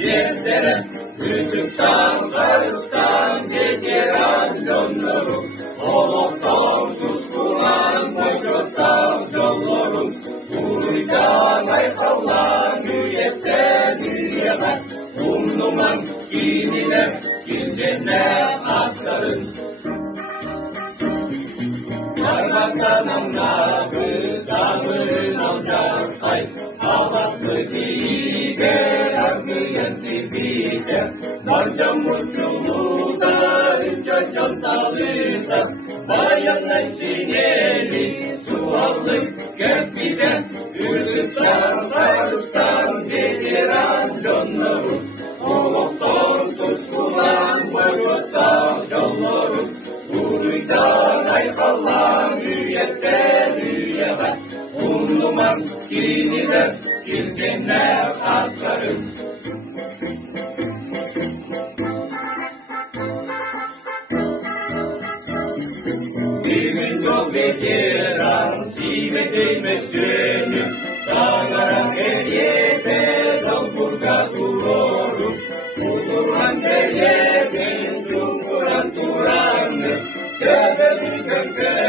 Bizlere Küçükten karıştan geçiren gönlüm Oluktan kuskulan boşluktan yollarım Uydan aykallan üyetten üyeme Umluman giydiler gizlerine atların Kaymakamına gıdamın alacak ay Havaslı gider arkıyan tipide Narca mutluluğu da üç dalıda Bayanlar sineli suallı köpide Ürkütten karıştan getiren canlarım Oluktan tuskulan boşluktan yollarım Uydan aykallan üyetten üyeme Umluman giydiler gizgenler atlarım Divizyon veteran simetey mesleğini Dağlara hediyete dalburga dururum Kuduran deryetin cumburan duranı Göbeli gönke